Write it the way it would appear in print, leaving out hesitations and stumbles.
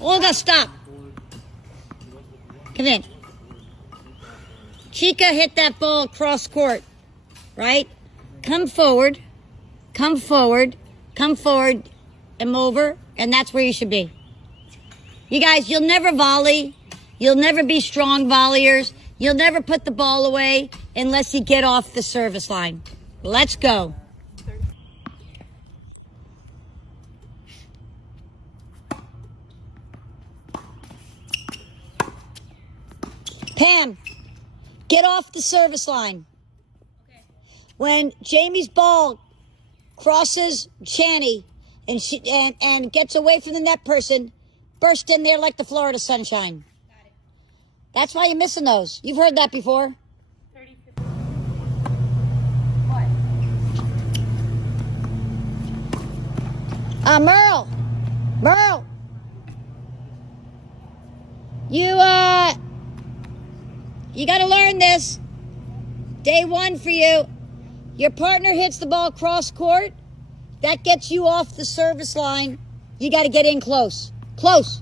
Olga, stop. Come in. Chica hit that ball across court, right? Come forward, come forward, come forward, and over, and that's where you should be. You guys, you'll never volley. You'll never be strong volleyers. You'll never put the ball away unless you get off the service line. Let's go. Pam, get off the service line. Okay. When Jamie's ball crosses Channy and gets away from the net person, burst in there like the Florida sunshine. Got it. That's why you're missing those. You've heard that before. 30, 50. What? Merle, you got to learn this. Day one for you. Your partner hits the ball cross court. That gets you off the service line. You got to get in close. Close.